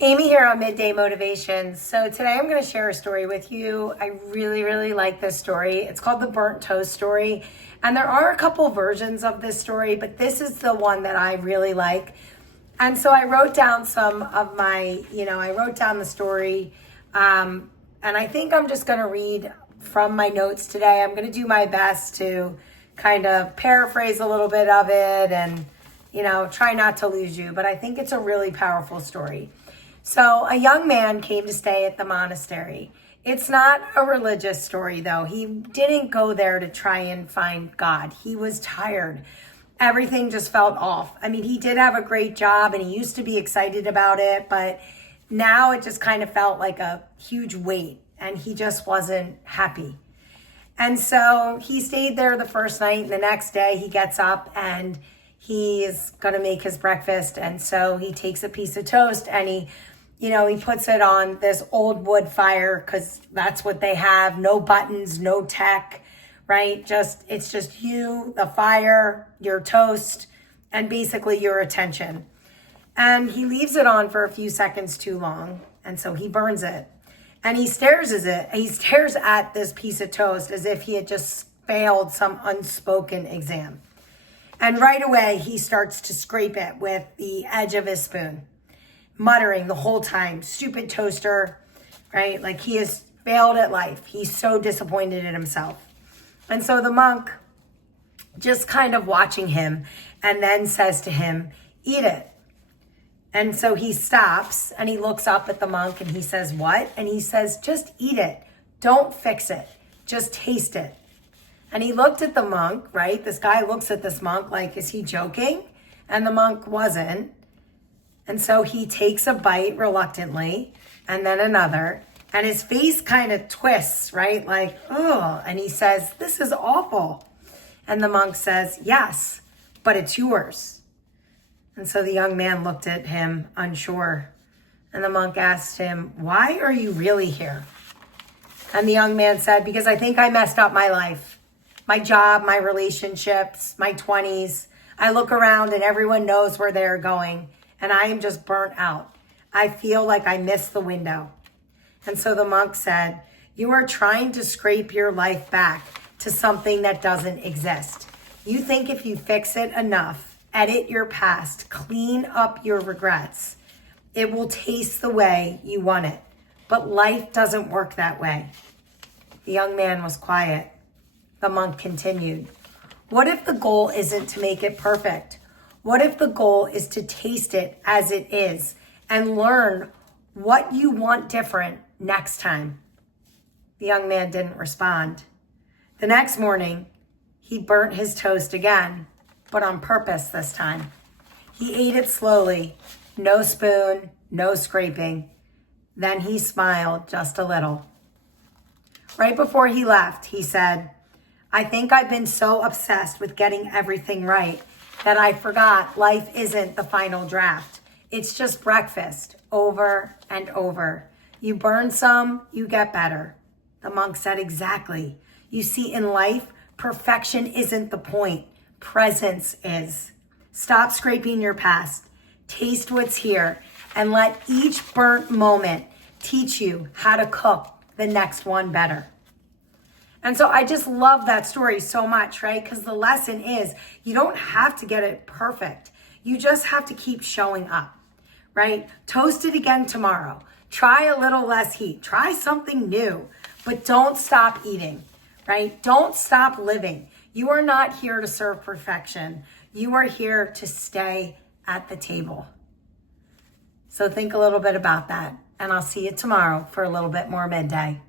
Amy here on Midday Motivations. So today I'm going to share a story with you. I really like this story. It's called the burnt toast story. And there are a couple versions of this story, but this is the one that I really like. And so I wrote down some of my, I wrote down the story. And I think I'm just going to read from my notes today. I'm going to do my best to kind of paraphrase a little bit of it and, try not to lose you. But I think it's a really powerful story. So a young man came to stay at the monastery. It's not a religious story, though. He didn't go there to try and find God. He was tired. Everything just felt off. I mean, he did have a great job and he used to be excited about it, but now it just kind of felt like a huge weight and he just wasn't happy. And so he stayed there the first night, and the next day he gets up and he's going to make his breakfast. And so he takes a piece of toast and he puts it on this old wood fire because that's what they have. No buttons, no tech, right? It's just you, the fire, your toast, and basically your attention. And he leaves it on for a few seconds too long. And so he burns it. And he stares at this piece of toast as if he had just failed some unspoken exam. And right away, he starts to scrape it with the edge of his spoon, muttering the whole time, "Stupid toaster," right? Like he has failed at life. He's so disappointed in himself. And so the monk, just kind of watching him, and then says to him, "Eat it." And so he stops and he looks up at the monk and he says, "What?" And he says, "Just eat it. Don't fix it. Just taste it." And he looked at the monk, right? This guy looks at this monk like, is he joking? And the monk wasn't. And so he takes a bite reluctantly and then another. And his face kind of twists, right? Like, oh. And he says, "This is awful." And the monk says, "Yes, but it's yours." And so the young man looked at him unsure. And the monk asked him, "Why are you really here?" And the young man said, "Because I think I messed up my life. My job, my relationships, my 20s. I look around and everyone knows where they're going. And I am just burnt out. I feel like I missed the window." And so the monk said, "You are trying to scrape your life back to something that doesn't exist. You think if you fix it enough, edit your past, clean up your regrets, it will taste the way you want it. But life doesn't work that way." The young man was quiet. The monk continued, "What if the goal isn't to make it perfect? What if the goal is to taste it as it is and learn what you want different next time?" The young man didn't respond. The next morning, he burnt his toast again, but on purpose this time. He ate it slowly, no spoon, no scraping. Then he smiled just a little. Right before he left, he said, "I think I've been so obsessed with getting everything right that I forgot life isn't the final draft. It's just breakfast over and over. You burn some, you get better." The monk said, "Exactly. You see, in life, perfection isn't the point. Presence is. Stop scraping your past. Taste what's here and let each burnt moment teach you how to cook the next one better." And so I just love that story so much, right? Because the lesson is you don't have to get it perfect. You just have to keep showing up, right? Toast it again tomorrow. Try a little less heat. Try something new, but don't stop eating, right? Don't stop living. You are not here to serve perfection. You are here to stay at the table. So think a little bit about that, and I'll see you tomorrow for a little bit more Midday.